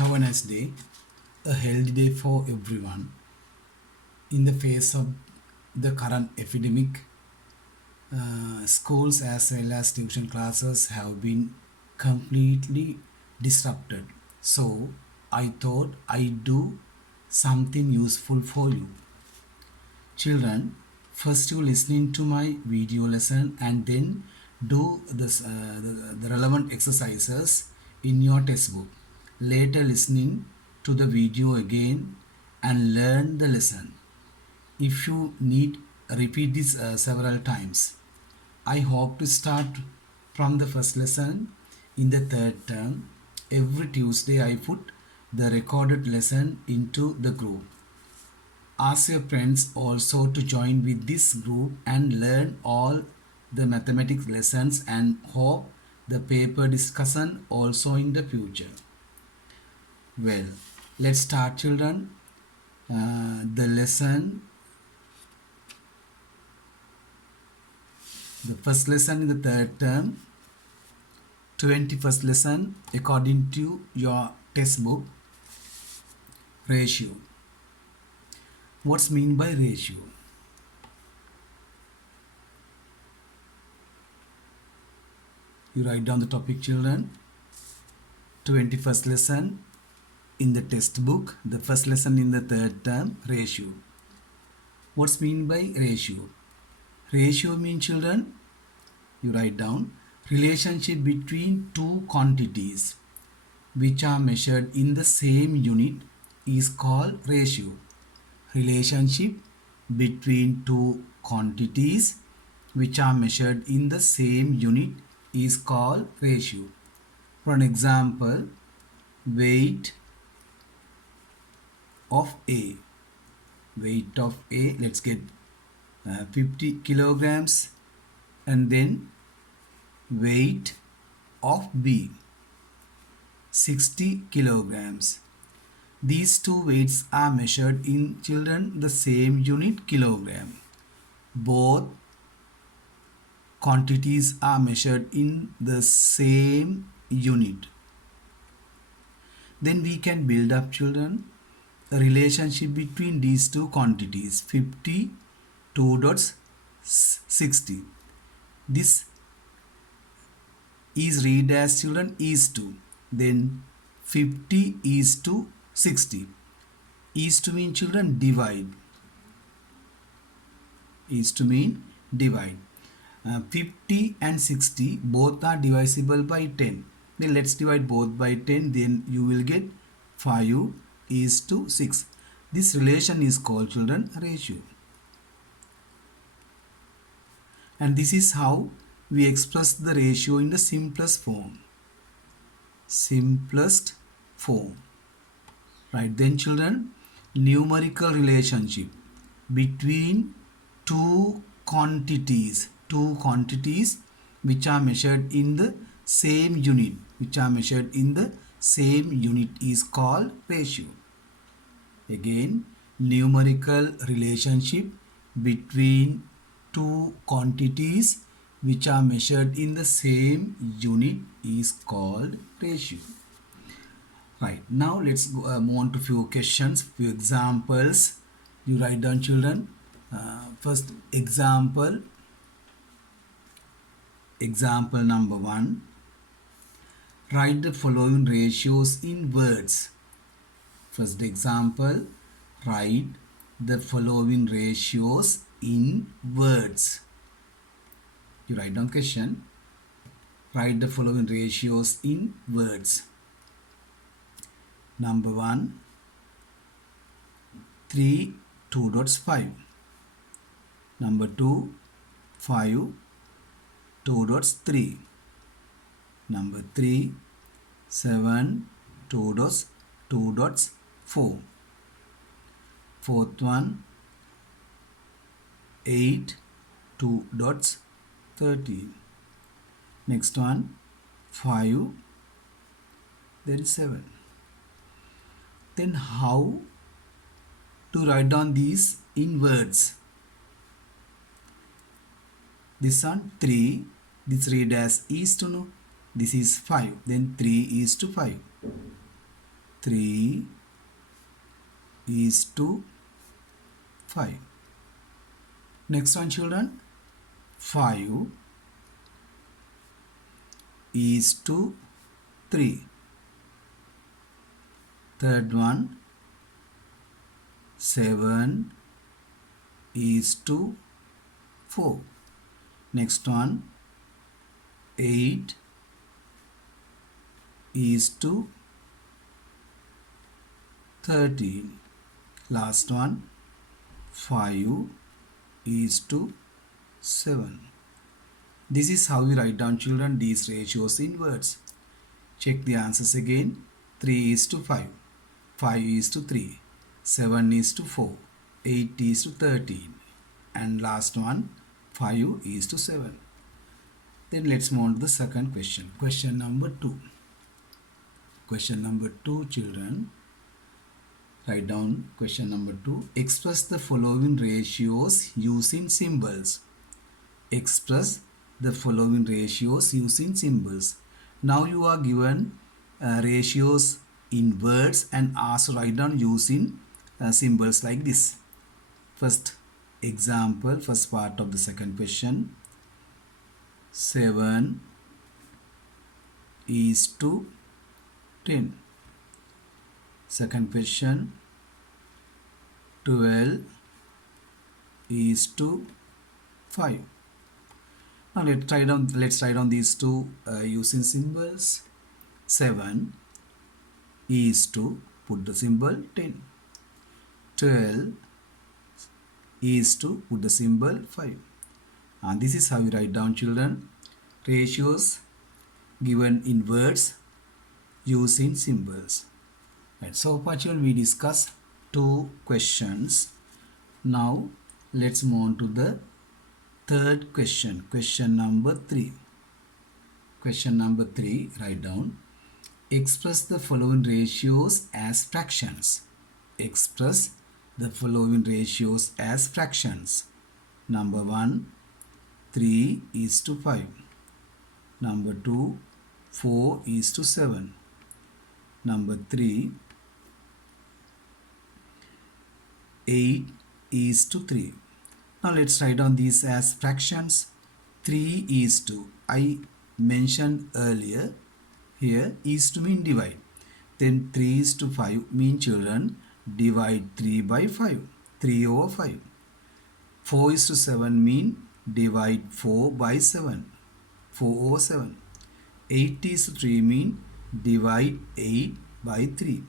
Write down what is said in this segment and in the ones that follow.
Have a nice day, a healthy day for everyone. In the face of the current epidemic, schools as well as tuition classes have been completely disrupted. So, I thought I'd do something useful for you. Children, first you listening to my video lesson and then do the relevant exercises in your textbook. Later listening to the video again and learn the lesson. If you need, repeat this several times. I hope to start from the first lesson in the third term. Every Tuesday I put the recorded lesson into the group. Ask your friends also to join with this group and learn all the mathematics lessons and hope the paper discussion also in the future. Well, let's start, children. The lesson, the first lesson in the third term, 21st lesson according to your textbook, ratio. What's mean by ratio? You write down the topic, children. 21st lesson in the textbook, the first lesson in the third term, ratio. What's mean by ratio? Ratio means, children, you write down, relationship between two quantities which are measured in the same unit is called ratio. Relationship between two quantities which are measured in the same unit is called ratio. For an example, weight of A. Weight of A, let's get 50 kilograms, and then weight of B, 60 kilograms. These two weights are measured in, children, the same unit, kilogram. Both quantities are measured in the same unit. Then we can build up, children, a relationship between these two quantities, 50 2.60. This is read as, children, is to. Then 50 is to 60. Is to mean, children, divide. Is to mean divide. 50 and 60 both are divisible by 10. Then let's divide both by 10. Then you will get 5 is to 6. This relation is called, children, ratio. And this is how we express the ratio in the simplest form. Simplest form. Right, then, children, numerical relationship between two quantities which are measured in the same unit, is called ratio. Again, numerical relationship between two quantities which are measured in the same unit is called ratio. Right, now let's move on to few questions, few examples. You write down, children. First example number 1. Write the following ratios in words. First example, write the following ratios in words. You write down question. Write the following ratios in words. Number 1, 3 2.5. Number 2, 5 2.3. Number 3, 7 2.4. Fourth one, 8 2.13. Next one, 5, then 7. Then how to write down these in words? This one, 3, this read as is to, no, this is 5, then 3 is to 5. 3 is to 5. Next one, children. 5 is to 3. Third one. 7 is to 4. Next one. 8 is to 13. Last one. 5 is to 7. This is how we write down, children, these ratios in words. Check the answers again. 3 is to 5. 5 is to 3. 7 is to 4. 8 is to 13. And last one, 5 is to 7. Then let's move on to the second question. Question number 2. Question number 2, children. Write down question number 2. Express the following ratios using symbols. Express the following ratios using symbols. Now you are given ratios in words and asked to write down using symbols like this. First example, first part of the second question. 7 is to 10. Second question. 12 is to 5. Now let's write down these two using symbols. 7 is to put the symbol 10. 12 is to put the symbol 5. And this is how we write down, children, ratios given in words using symbols. Right. So far, children, we discussed 2 questions. Now let's move on to the third question. Question number 3. Question number 3, write down. Express the following ratios as fractions. Express the following ratios as fractions. Number 1, 3 is to 5. Number 2, 4 is to 7. Number 3, 8 is to 3. Now let's write down these as fractions. 3 is to, I mentioned earlier, here is to mean divide. Then 3 is to 5 mean, children, divide 3 by 5, 3 over 5. 4 is to 7 mean divide 4 by 7, 4 over 7. 8 is to 3 mean divide 8 by 3.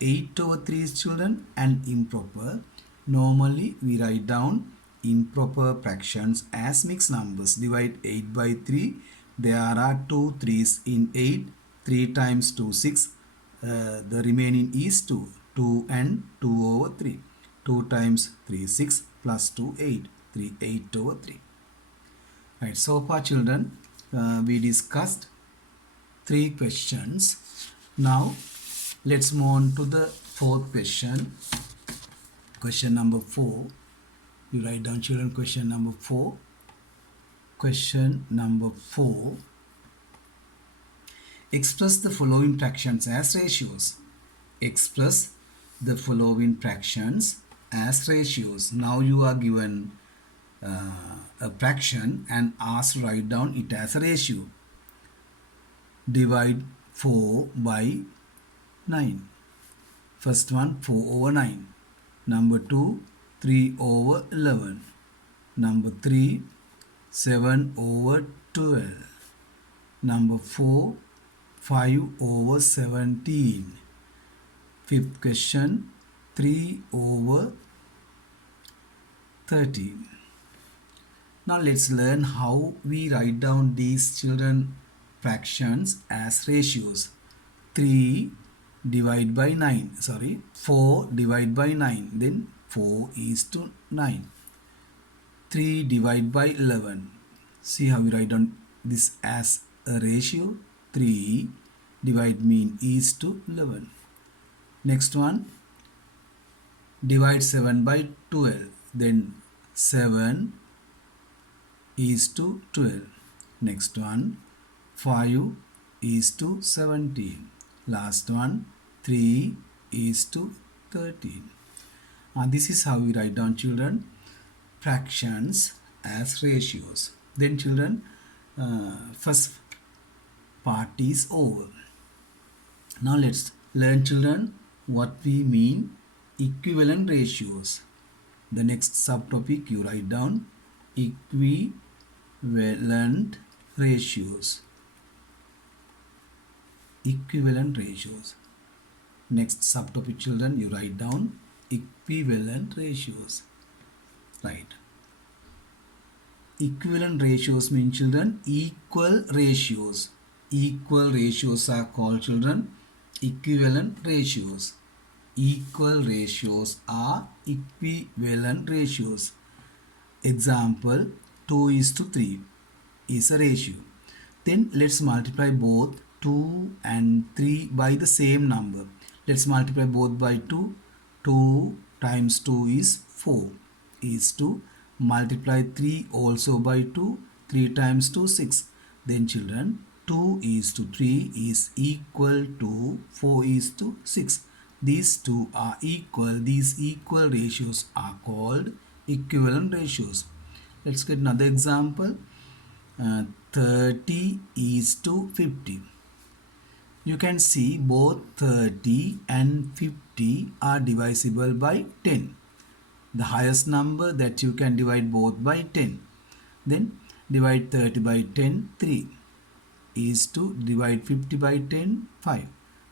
8 over 3 is, children, an improper. Normally we write down improper fractions as mixed numbers. Divide 8 by 3. There are 2 3's in 8. 3 times 2, 6. The remaining is 2. 2 and 2 over 3. 2 times 3, 6 plus 2, 8. 3, 8 over 3. Right. So far, children, we discussed 3 questions. Now let's move on to the fourth question. Question number 4. You write down, children, question number 4. Question number 4. Express the following fractions as ratios. Express the following fractions as ratios. Now you are given a fraction and asked to write down it as a ratio. Divide 4 by 9. First one, 4 over 9. Number 2, 3 over 11. Number 3, 7 over 12. Number 4, 5 over 17. Fifth question, 3 over 13. Now let's learn how we write down these, children, fractions as ratios. 3 divide by 9, 4 divide by 9, then 4 is to 9. 3 divide by 11. See how we write down this as a ratio. 3 divide mean is to 11. Next one, divide 7 by 12. Then 7 is to 12. Next one, 5 is to 17. Last one, 3 is to 13. This is how we write down, children, fractions as ratios. Then children, first part is over. Now let's learn, children, what we mean equivalent ratios. The next subtopic you write down equivalent ratios. Equivalent ratios. Next subtopic, children, you write down equivalent ratios. Right. Equivalent ratios mean, children, equal ratios. Equal ratios are called, children, equivalent ratios. Equal ratios are equivalent ratios. Example, 2 is to 3 is a ratio. Then let's multiply both 2 and 3 by the same number. Let's multiply both by 2. 2 times 2 is 4 is to multiply 3 also by 2. 3 times 2 6. Then children, 2 is to 3 is equal to 4 is to 6. These two are equal. These equal ratios are called equivalent ratios. Let's get another example. 30 is to 50. You can see both 30 and 50 are divisible by 10. The highest number that you can divide both by 10. Then divide 30 by 10, 3 is to divide 50 by 10, 5.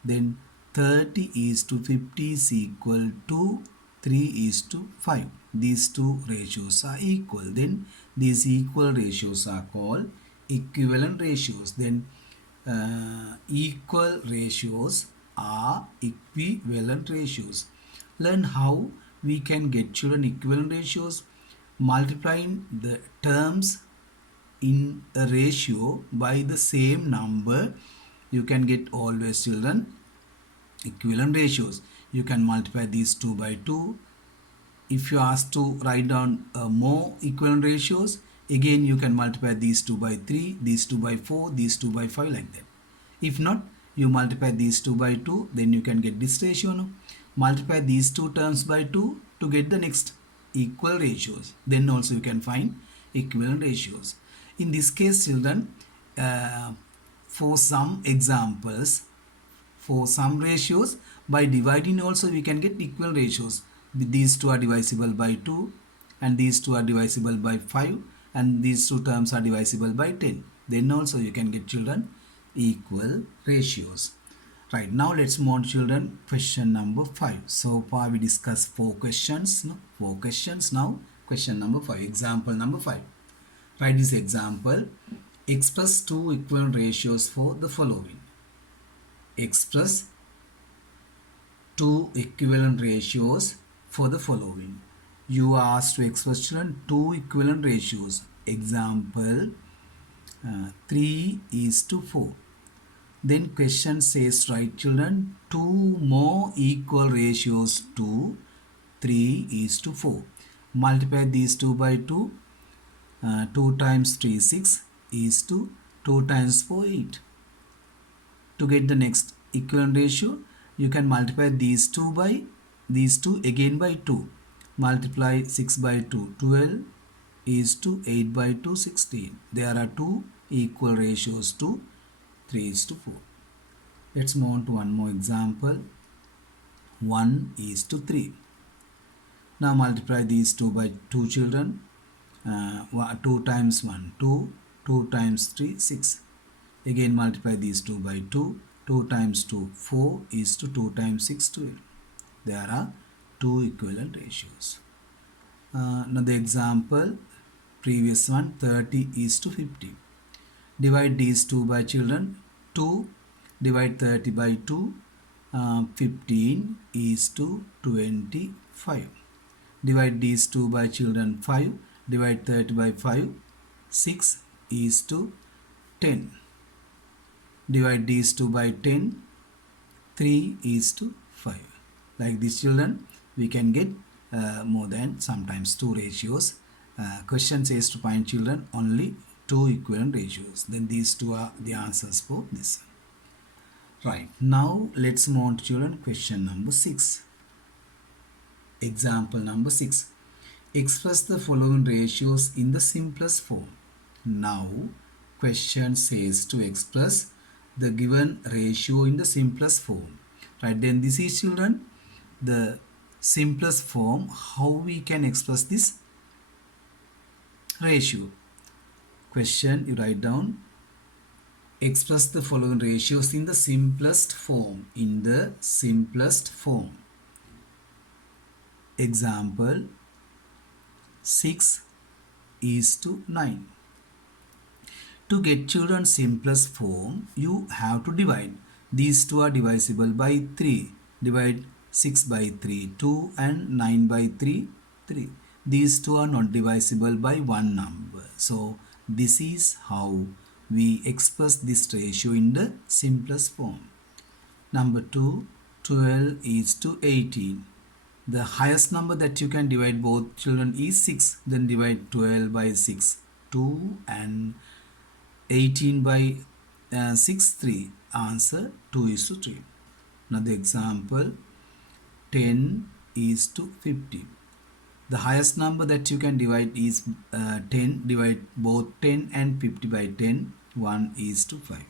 Then 30 is to 50 is equal to 3 is to 5. These two ratios are equal. Then these equal ratios are called equivalent ratios. Then equal ratios are equivalent ratios. Learn how we can get, children, equivalent ratios. Multiplying the terms in a ratio by the same number, you can get always, children, equivalent ratios. You can multiply these 2 by 2. If you ask to write down more equivalent ratios, again you can multiply these 2 by 3, these 2 by 4, these 2 by 5, like that. If not, you multiply these 2 by 2, then you can get this ratio. No? Multiply these two terms by 2 to get the next equal ratios. Then also you can find equivalent ratios. In this case, children, for some examples, for some ratios, by dividing also we can get equal ratios. These two are divisible by 2 and these two are divisible by 5 and these two terms are divisible by 10. Then also you can get, children, equal ratios. Right, now let's move on, children, question number 5. So far we discussed 4 questions. No? 4 questions. Now question number 5. Example number 5. Write this example. Express 2 equivalent ratios for the following. Express 2 equivalent ratios for the following. You are asked to express, children, 2 equivalent ratios. Example, 3 is to 4. Then question says, write, children, 2 more equal ratios to 3 is to 4. Multiply these 2 by 2. 2 times 3 6 is to 2 times 4 8. To get the next equivalent ratio, you can multiply these 2 by these 2 again by 2. Multiply 6 by 2, 12 is to 8 by 2, 16. There are 2 equal ratios to 3 is to 4. Let's move on to one more example. 1 is to 3. Now multiply these 2 by 2, children. 2 times 1, 2. 2 times 3, 6. Again multiply these 2 by 2. 2 times 2, 4 is to 2 times 6, 12. There are 2 equivalent ratios. Another example, previous one, 30 is to 50. Divide these 2 by, children. 2 divide 30 by 2. 15 is to 25. Divide these 2 by, children. 5 divide 30 by 5. 6 is to 10. Divide these 2 by 10. 3 is to 5. Like this, children, we can get more than sometimes 2 ratios. Question says to find, children, only 2 equivalent ratios. Then these 2 are the answers for this. Right, now let's move on to children question number 6. Example number 6. Express the following ratios in the simplest form. Now, question says to express the given ratio in the simplest form. Right, then this is children the simplest form how we can express this ratio. Question you write down, express the following ratios in the simplest form. In the simplest form. Example 6:9. To get children's simplest form, you have to divide. These two are divisible by 3. Divide 6 by 3, 2, and 9 by 3, 3. These two are not divisible by one number. So, this is how we express this ratio in the simplest form. Number 2, 12:18. The highest number that you can divide both children is 6. Then divide 12 by 6, 2, and 18 by 6, 3. Answer 2:3. Another example 10:50. The highest number that you can divide is 10. Divide both 10 and 50 by 10, 1:5.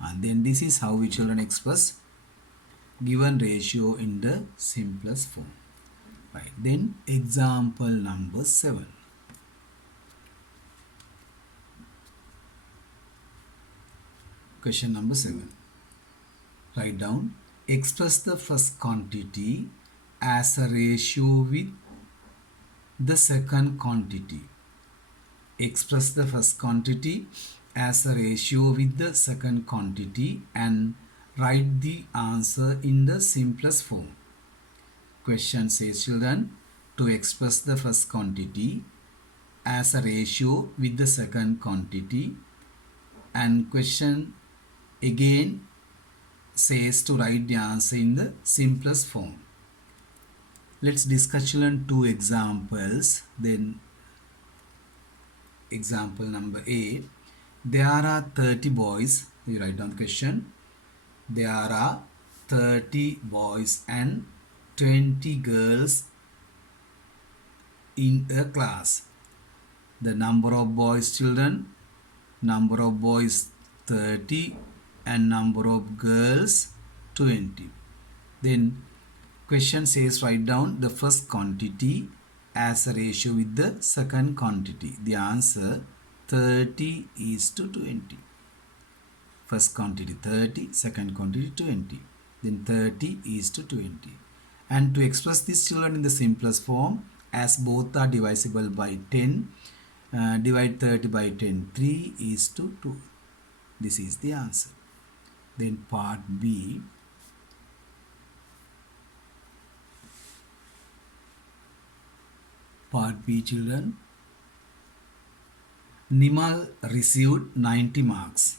And then this is how we children express given ratio in the simplest form. Right, then example number 7. Question number 7. Write down, express the first quantity as a ratio with the second quantity. Express the first quantity as a ratio with the second quantity and write the answer in the simplest form. Question says children, to express the first quantity as a ratio with the second quantity, and question again says to write the answer in the simplest form. Let's discuss children two examples. Then example number A, there are 30 boys. You write down the question. There are 30 boys and 20 girls in a class. The number of boys children, number of boys 30 and number of girls 20. Then question says write down the first quantity as a ratio with the second quantity. The answer 30:20. First quantity 30, second quantity 20. Then 30:20. And to express this children in the simplest form, as both are divisible by 10, divide 30 by 10, 3:2. This is the answer. Then part B. Part B children. Nimal received 90 marks.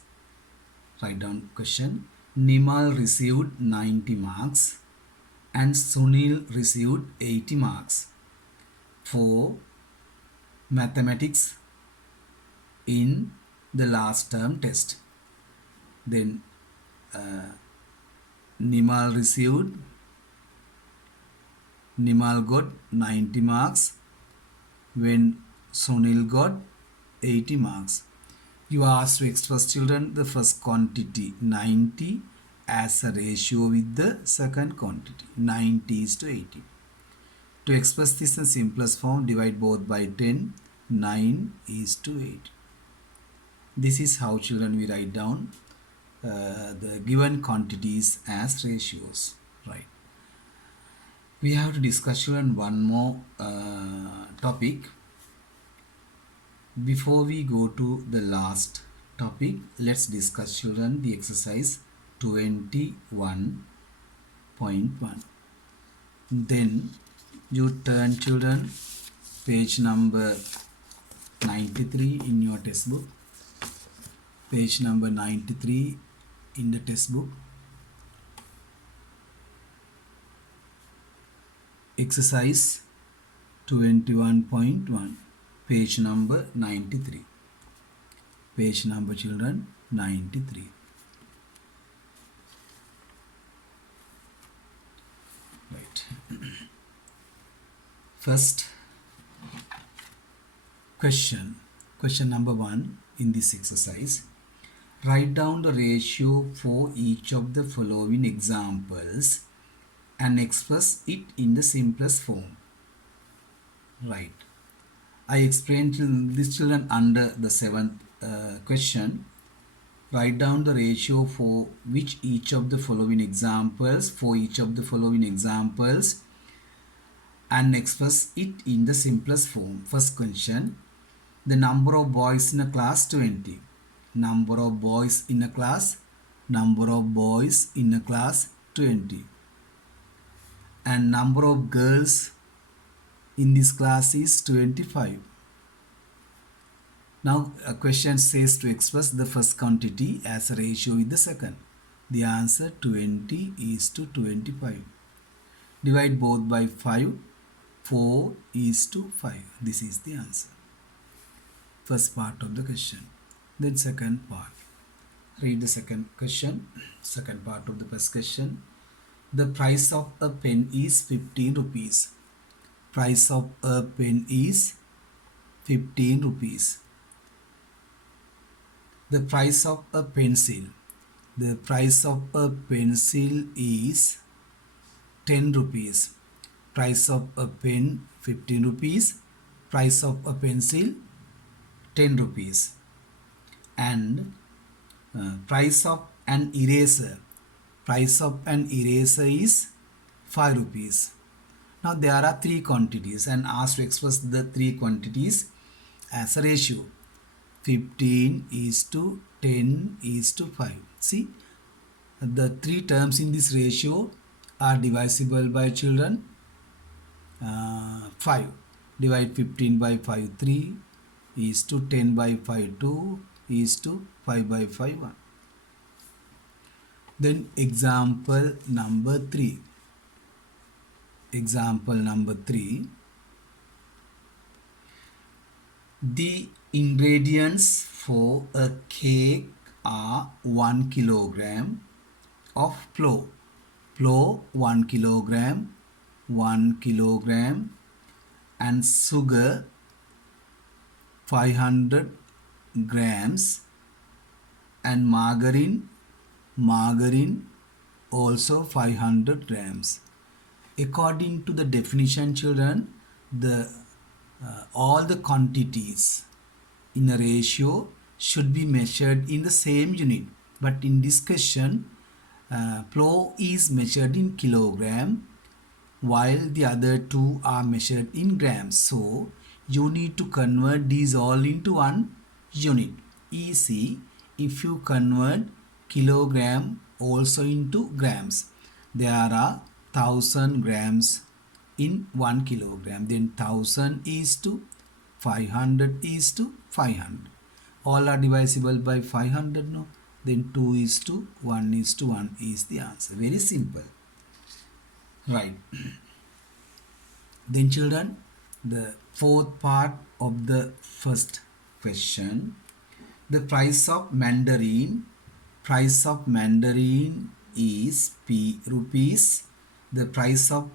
Write down question. Nimal received 90 marks and Sunil received 80 marks for mathematics in the last term test. Then Nimal got 90 marks when Sunil got 80 marks. You are asked to express children the first quantity 90 as a ratio with the second quantity 90:80. To express this in simplest form, divide both by 10, 9:8. This is how children we write down the given quantities as ratios. Right. We have to discuss children one more topic. Before we go to the last topic, let's discuss children the exercise 21.1. Then you turn children page number 93 in your textbook. Page number 93 in the textbook. Exercise 21.1. Page number 93. Page number children 93. First question. Question number 1 in this exercise. Write down the ratio for each of the following examples and express it in the simplest form. Right. I explained to these children under the seventh question. Write down the ratio for each of the following examples and express it in the simplest form. First question. The number of boys in a class 20. Number of boys in a class 20. And number of girls in this class is 25. Now a question says to express the first quantity as a ratio with the second. The answer 20:25. Divide both by 5. 4:5. This is the answer. First part of the question. Then second part. Read the second question. Second part of the first question. The price of a pen is 15 rupees. Price of a pen is 15 rupees. The price of a pencil. The price of a pencil is 10 rupees. Price of a pen 15 rupees. Price of a pencil 10 rupees. And price of an eraser. Price of an eraser is 5 rupees. Now there are three quantities and asked to express the three quantities as a ratio. 15:10:5. See, the three terms in this ratio are divisible by children 5. Divide 15 by 5, 3 is to 10 by 5, 2 is to 5 by 5, 1. Then example number 3. Example number 3. The ingredients for a cake are 1 kilogram of flour. Flour 1 kilogram, 1 kilogram, and sugar 500 grams, and margarine also 500 grams. According to the definition, children, all the quantities in a ratio should be measured in the same unit. But in this question, flour is measured in kilogram, while the other two are measured in grams. So you need to convert these all into one unit. Easy if you convert kilogram also into grams. There are 1000 grams in 1 kilogram. Then 1000 is to 500 is to 500. All are divisible by 500, no? Then 2 is to 1 is to 1 is the answer. Very simple. Right. Then children, the fourth part of the first question. The price of mandarin is P rupees. The price of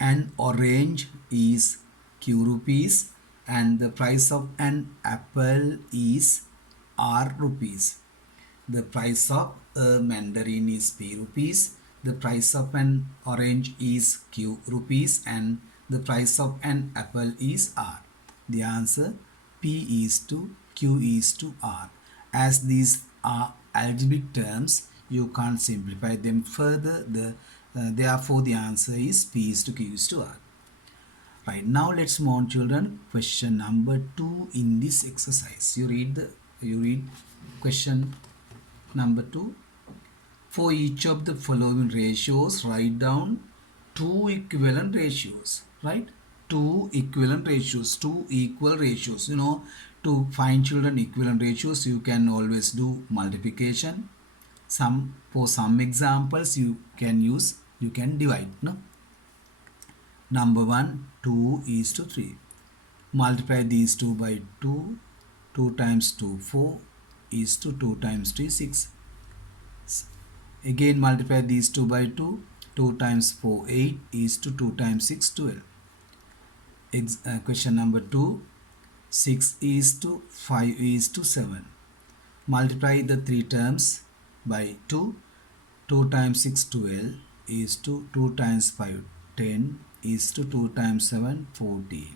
an orange is Q rupees. And the price of an apple is R rupees. The price of a mandarin is P rupees. The price of an orange is Q rupees. And the price of an apple is R. The answer P is to Q is to R. As these are algebraic terms, you can't simplify them further. Therefore, the answer is P is to Q is to R. Right, now let's move on, children. Question number 2 in this exercise. You read question number 2. For each of the following ratios, write down two equivalent ratios. Right? Two equivalent ratios, two equal ratios. You know, to find children equivalent ratios, you can always do multiplication. For some examples, you can divide. No. Number 1, 2 is to 3. Multiply these two by 2. 2 times 2, 4 is to 2 times 3, 6. Again multiply these two by 2. 2 times 4, 8 is to 2 times 6, 12. Question number 2. 6 is to 5 is to 7. Multiply the three terms by 2. 2 times 6 12 is to 2 times 5 10 is to 2 times 7 14.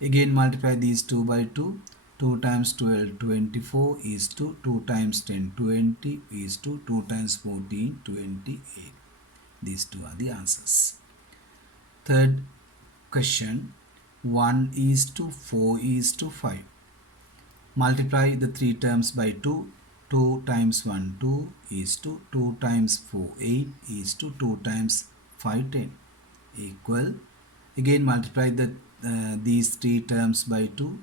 Again multiply these 2 by 2. 2 times 12 24 is to 2 times 10 20 is to 2 times 14 28. These two are the answers. Third question. 1 is to 4 is to 5. Multiply the three terms by 2. 2 times 1 2 is to 2 times 4 8 is to 2 times 5 10 equal. Again multiply these three terms by 2.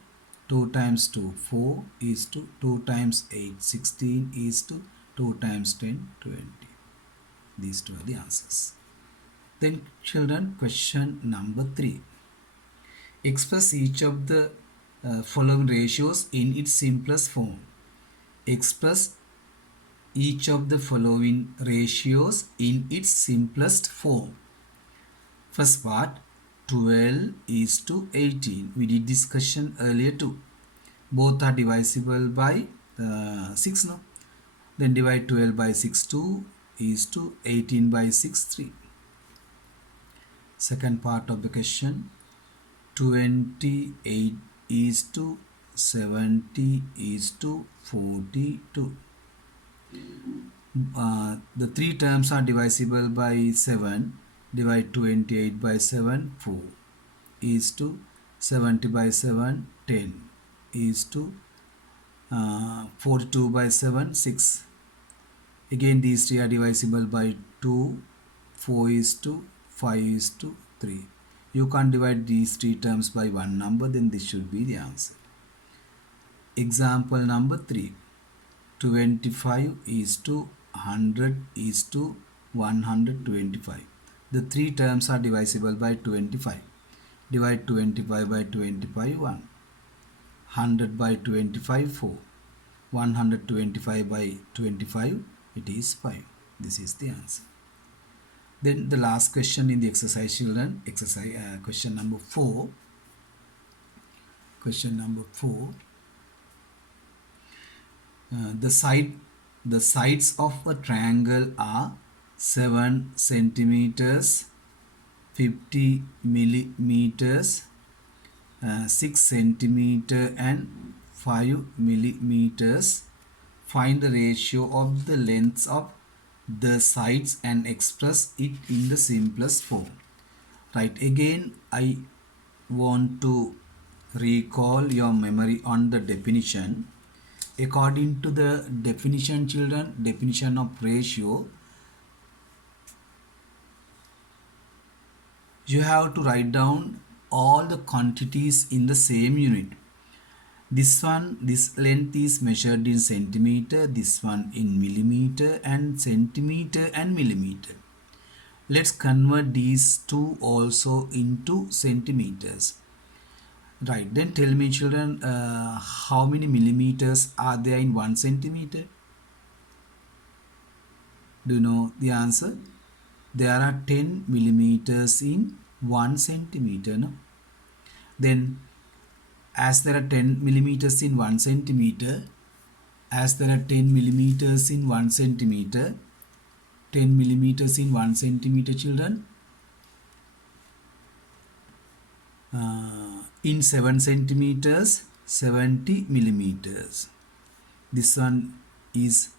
2 times 2 4 is to 2 times 8 16 is to 2 times 10 20. These two are the answers. Then children, question number 3. Express each of the following ratios in its simplest form. Express each of the following ratios in its simplest form. First part, 12 is to 18. We did discussion earlier too. Both are divisible by 6 no? Then divide 12 by 6 2 is to 18 by 6 3. Second part of the question, 28 is to 70 is to 42. The three terms are divisible by 7. Divide 28 by 7 4 is to 70 by 7 10 is to 42 by 7 6. Again these three are divisible by 2. 4 is to 5 is to 3. You can't divide these three terms by one number, then this should be the answer. Example number 3. 25 is to 100 is to 125. The three terms are divisible by 25. Divide 25 by 25 1. 100 by 25 4. 125 by 25 it is 5. This is the answer. Then the last question in the exercise children, question number 4. Question number 4. The sides of a triangle are 7 centimeters, 50 millimeters, 6 centimeter and 5 millimeters. Find the ratio of the lengths of the sides and express it in the simplest form. Right, again I want to recall your memory on the definition. According to the definition children, definition of ratio, you have to write down all the quantities in the same unit. This length is measured in centimeter, this one in millimeter, and centimeter and millimeter. Let's convert these two also into centimeters. Right, then tell me children, how many millimeters are there in 1 centimeter? Do you know the answer? There are 10 millimeters in 1 centimeter. No? Then as there are 10 millimeters in 1 centimeter, as there are 10 millimeters in 1 centimeter, 10 millimeters in 1 centimeter children, in 7 centimeters 70 millimeters. This one is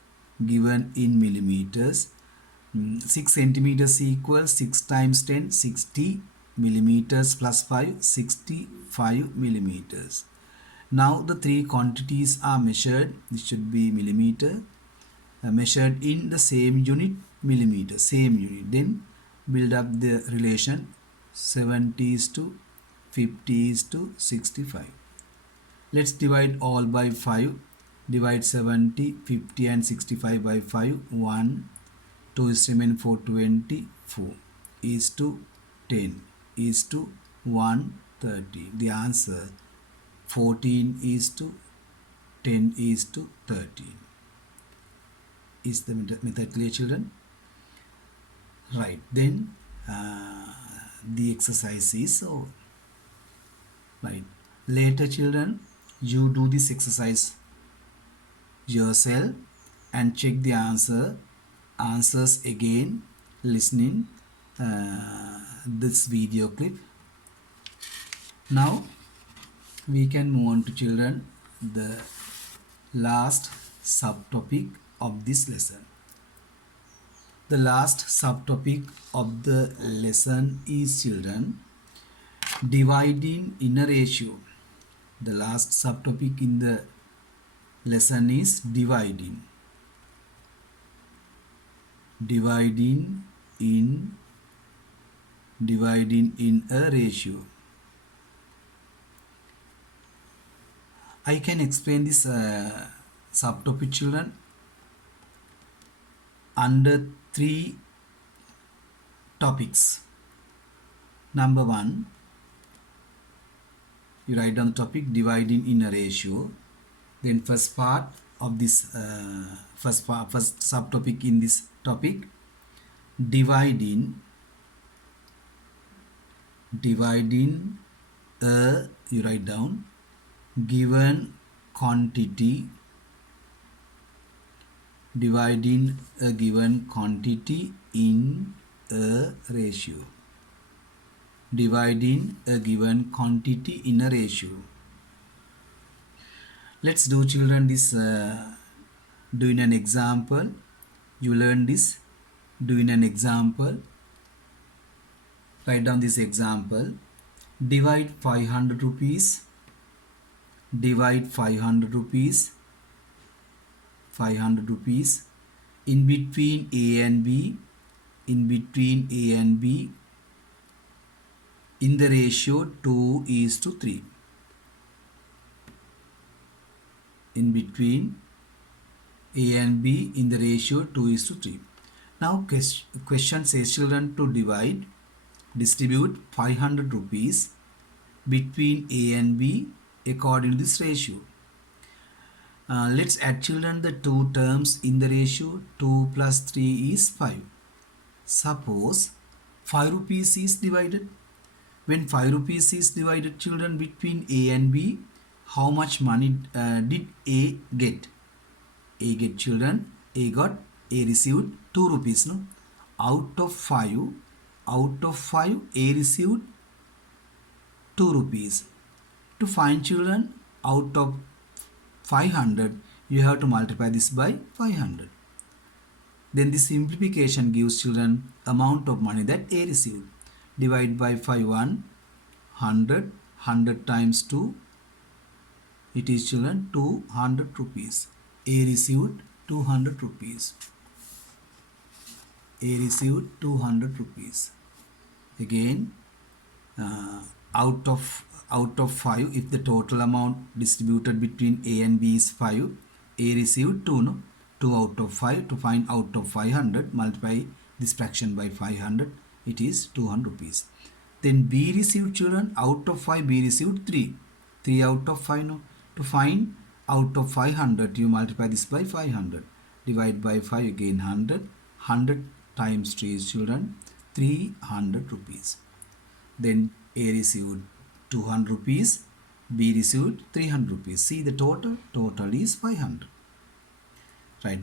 given in millimeters. 6 centimeters equals 6 times 10 60 millimeters plus 5 65 millimeters. Now the three quantities are measured. This should be millimeter, measured in the same unit, millimeter, same unit. Then build up the relation 70 is to 50 is to 65. Let's divide all by 5. Divide 70, 50 and 65 by 5. 1, 2 is remain for 24 is to 10 is to 130. The answer 14 is to 10 is to 13. Is the method clear children? Right, then the exercise is over. Right. Later, children, you do this exercise yourself and check the answers again, listening this video clip. Now we can move on to children the last subtopic of this lesson. The last subtopic of the lesson is children dividing in a ratio. The last subtopic in the lesson is dividing. Dividing in a ratio. I can explain this subtopic children under three topics. Number one, you write down the topic dividing in a ratio. Then first part of this first subtopic in this topic, dividing a, you write down, given quantity, dividing a given quantity in a ratio. Dividing a given quantity in a ratio. Let's do children this doing an example. You learn this doing an example. Write down this example. Divide 500 rupees. Divide 500 rupees. 500 rupees in between A and B. In between A and B. In the ratio 2:3. In between A and B in the ratio 2:3. Now question says children to distribute 500 rupees between A and B according to this ratio. Let's add children the two terms in the ratio. 2 plus 3 is 5. Suppose 5 rupees is divided. When 5 rupees is divided children between A and B, how much money did A get? A get children, A received 2 rupees. No? Out of 5, A received 2 rupees. To find children, out of 500, you have to multiply this by 500. Then the simplification gives children amount of money that A received. Divide by 5 100. 100 times 2. It is children 200 rupees. A received 200 rupees. A received 200 rupees. Again, out of 5, if the total amount distributed between A and B is 5, A received 2. No? 2 out of 5. To find out of 500, multiply this fraction by 500. It is 200 rupees. Then B received children, out of 5 B received 3. 3 out of 5. No? To find out of 500, you multiply this by 500. Divide by 5 again 100. 100 times 3 is children 300 rupees. Then A received 200 rupees. B received 300 rupees. See the total? Total is 500. Right.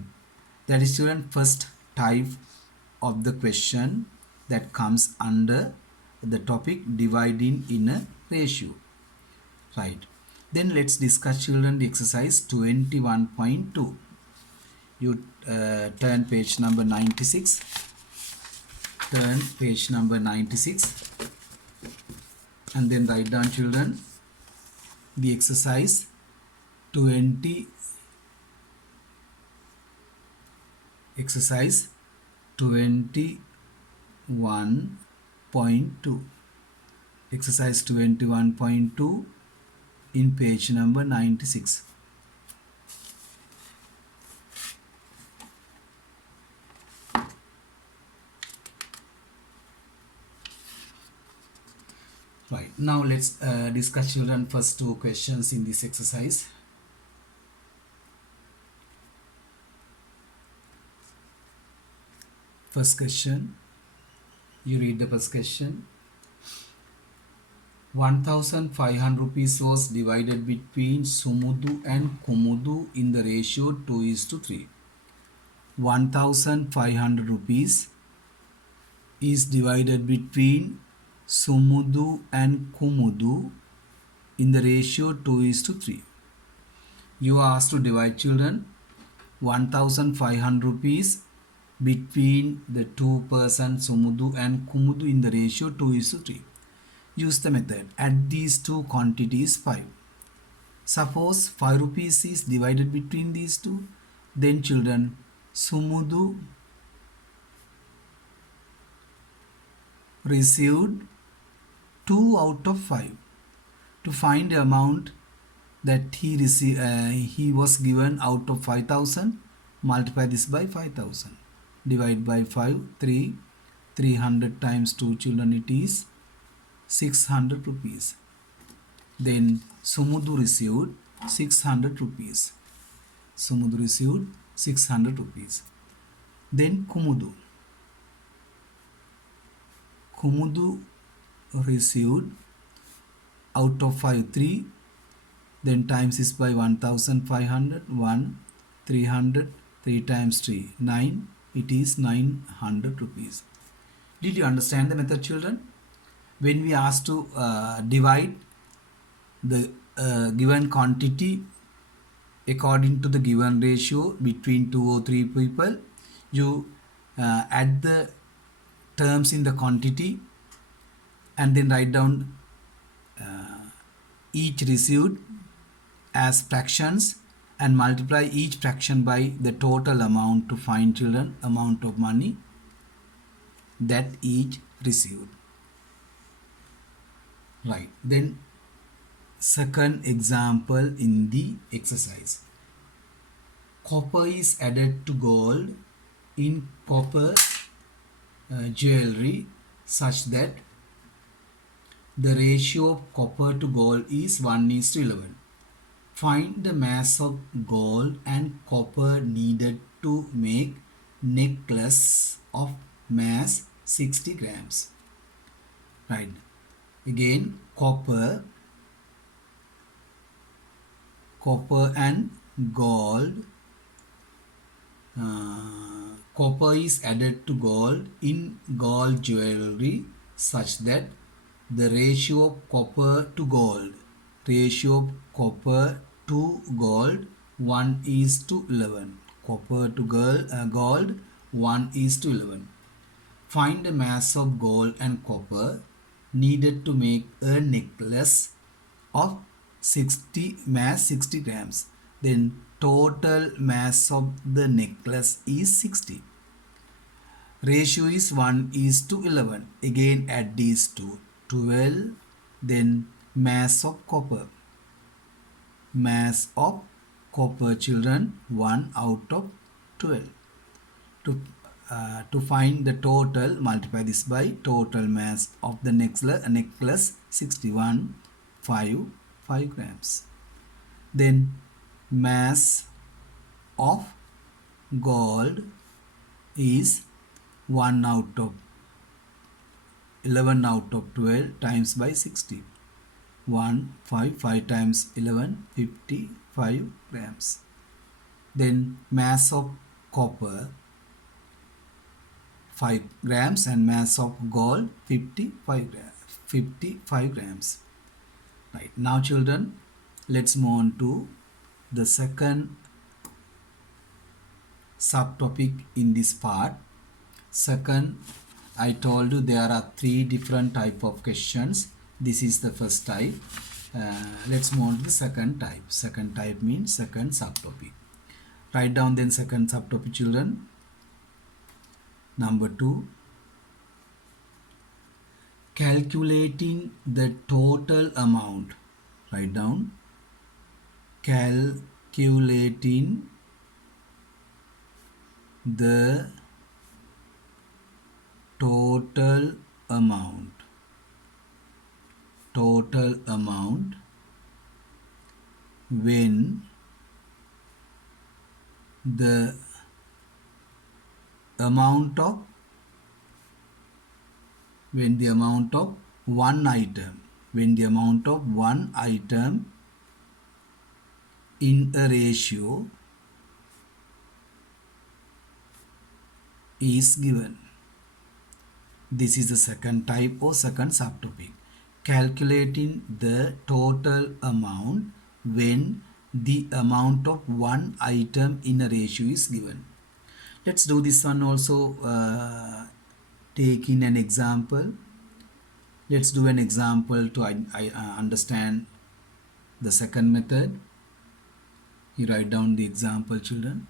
That is children first type of the question that comes under the topic dividing in a ratio. Right. Then let's discuss children the exercise 21.2. You turn page number 96. Turn page number 96 and then write down children the exercise 21.2. Exercise 21.2 in page number 96. Right, now let's discuss children first two questions in this exercise. First question, you read the first question. 1,500 rupees was divided between Sumudu and Kumudu in the ratio 2:3. 1,500 rupees is divided between Sumudu and Kumudu in the ratio 2:3. You are asked to divide, children, 1,500 rupees between the two persons Sumudu and Kumudu in the ratio 2:3. Use the method. Add these two quantities 5. Suppose 5 rupees is divided between these two. Then, children, Sumudu received 2 out of 5. To find the amount that he was given out of 5,000, multiply this by 5,000. Divide by 5, 3. 300 times 2, children, it is 600 rupees. Then Sumudu received 600 rupees. Sumudu received 600 rupees. Then Kumudu. Kumudu received out of 5, 3. Then times is by 1,500. 1, 300. 3 times 3, 9. It is 900 rupees. Did you understand the method, children? When we ask to divide the given quantity according to the given ratio between 2 or 3 people, you add the terms in the quantity and then write down each received as fractions and multiply each fraction by the total amount to find, children, amount of money that each received. Right. Then second example in the exercise. Copper is added to gold in copper jewelry such that the ratio of copper to gold is 1:11. Find the mass of gold and copper needed to make necklace of mass 60 grams. Right. Again, copper and gold. Copper is added to gold in gold jewelry such that the ratio of copper to gold 1:11. Copper to gold 1:11. Find the mass of gold and copper needed to make a necklace of 60 grams. Then total mass of the necklace is 60. Ratio is 1:11. Again add these two. 12. Then mass of copper. Mass of copper, children, 1 out of 12. To find the total, multiply this by total mass of the necklace 61, 5 grams. Then mass of gold is 1 out of 11 out of 12 times by 60. 5 times 11, 55 grams. Then mass of copper 5 grams and mass of gold 55 grams. Right. Now, children, let's move on to the second subtopic in this part. Second, I told you there are 3 different type of questions. This is the first type. Let's move on to the second type. Second type means second subtopic. Write down then second subtopic, children. Number 2. Calculating the total amount. Write down. Calculating the total amount. Total amount when the amount of one item when the amount of one item in a ratio is given. This is the second type or second subtopic. Calculating the total amount when the amount of one item in a ratio is given. Let's do this one also, taking an example. Let's do an example to understand the second method. You write down the example, children.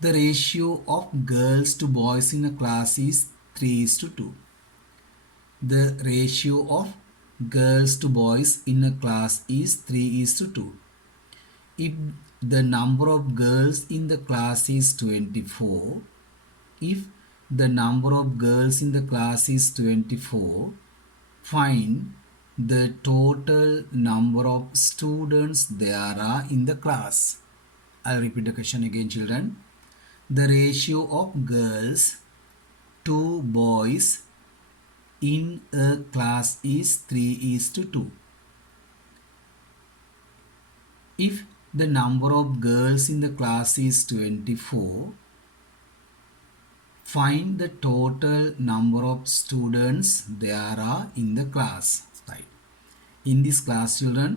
The ratio of girls to boys in a class is 3:2. The ratio of girls to boys in a class is 3:2. If the number of girls in the class is 24, if the number of girls in the class is 24, find the total number of students there are in the class. I'll repeat the question again, children. The ratio of girls to boys in a class is 3:2. If the number of girls in the class is 24, find the total number of students there are in the class. Right. In this class, children,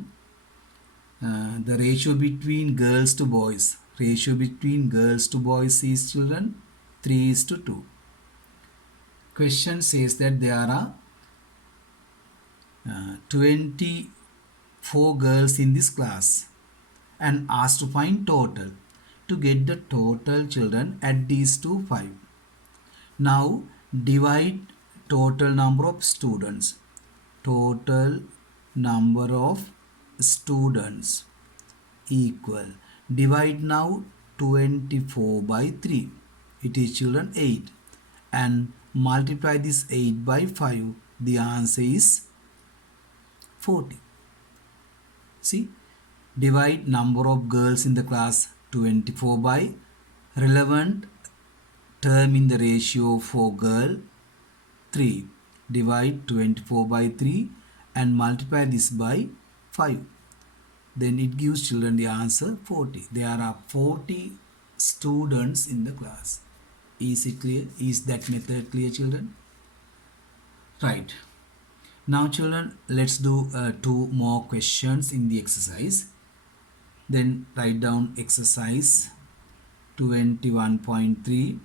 the ratio between girls to boys is, children, 3:2. Question says that there are 24 girls in this class and asked to find total. To get the total, children, add these to 5. Now divide total number of students. Total number of students equal. Divide now 24 by 3. It is, children, 8. And multiply this 8 by 5. The answer is 40. See, divide number of girls in the class 24 by relevant term in the ratio for girl 3. Divide 24 by 3 and multiply this by 5. Then it gives, children, the answer 40. There are 40 students in the class. Is it clear? Is that method clear, children? Right. Now, children, let's do 2 more questions in the exercise. Then write down exercise 21.3,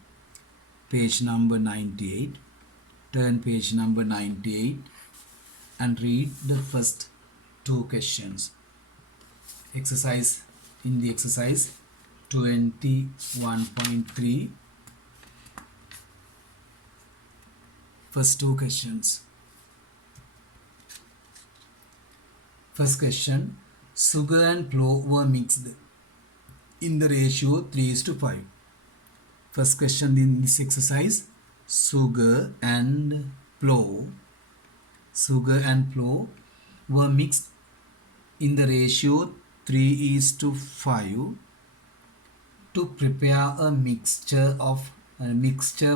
page number 98. Turn page number 98 and read the first 2 questions. Exercise, in the exercise 21.3, first 2 questions. First question, sugar and flour were mixed in the ratio 3:5. First question in this exercise, sugar and flour were mixed in the ratio 3:5 to prepare a mixture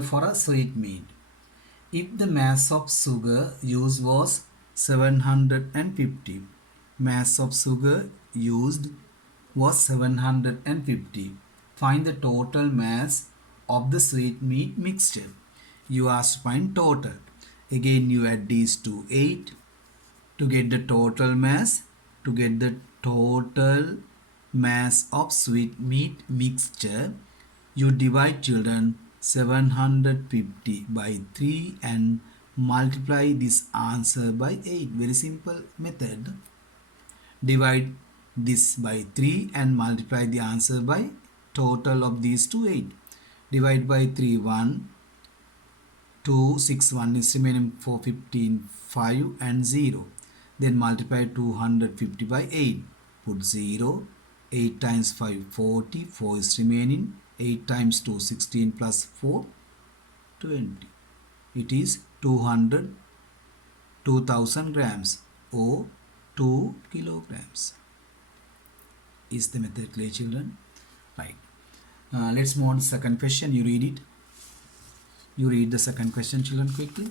for a sweetmeat. If the mass of sugar used was 750, mass of sugar used was 750. Find the total mass of the sweetmeat mixture. You ask to find total. Again, you add these to 8 to get the total mass. To get the total mass of sweetmeat mixture, you divide, children, 750 by 3 and multiply this answer by 8. Very simple method. Divide this by 3 and multiply the answer by total of these two, 8. Divide by 3, 1, 2, 6, 1 is remaining, 4, 15, 5 and 0. Then multiply 250 by 8. Put 0. 8 times 5, 40. 4 is remaining. 8 times 2, 16 plus 4, 20. It is 2000 grams or 2 kilograms. Is the method clear, children? Right. Let's move on to the second question. You read it. You read the second question, children, quickly.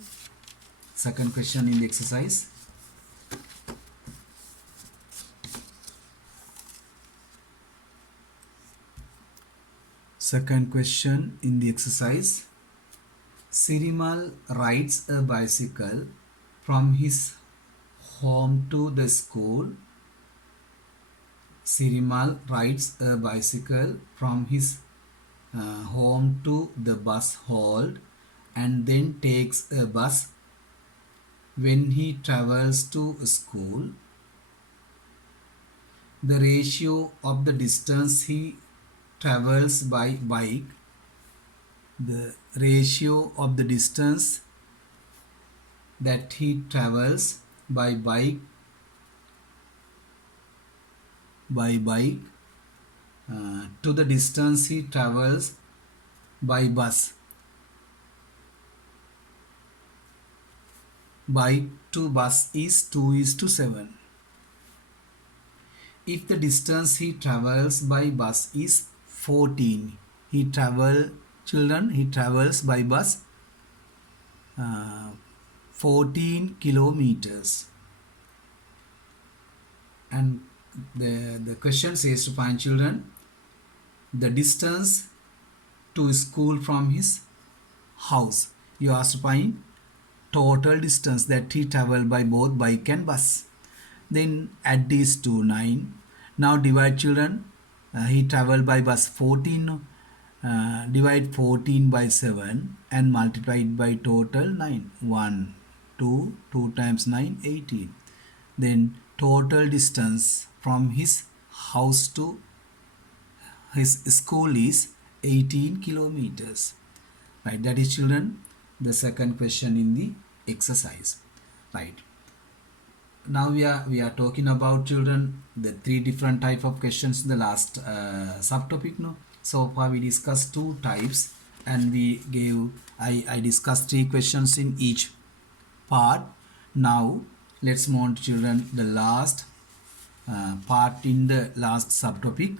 Second question in the exercise. Second question in the exercise. Sirimal rides a bicycle from his home to the school. Sirimal rides a bicycle from his home to the bus hold and then takes a bus when he travels to school. The ratio of the distance he travels by bike, the ratio of the distance that he travels by bike to the distance he travels by bus. Bike to bus is 2:7. If the distance he travels by bus is 14, he travels by bus 14 kilometers. And the question says to find, children, the distance to school from his house. You have to find total distance that he traveled by both bike and bus. Then add these to 9. Now divide, children. He traveled by bus 14. Divide 14 by 7 and multiply it by total 9. 1, 2, 2 times 9, 18. Then total distance from his house to his school is 18 kilometers. Right, that is, children, the second question in the exercise. Right. Now we are talking about, children, the three different type of questions in the last subtopic. No, so far we discussed two types, and I discussed three questions in each part. Now let's move on to, children, the last part in the last subtopic,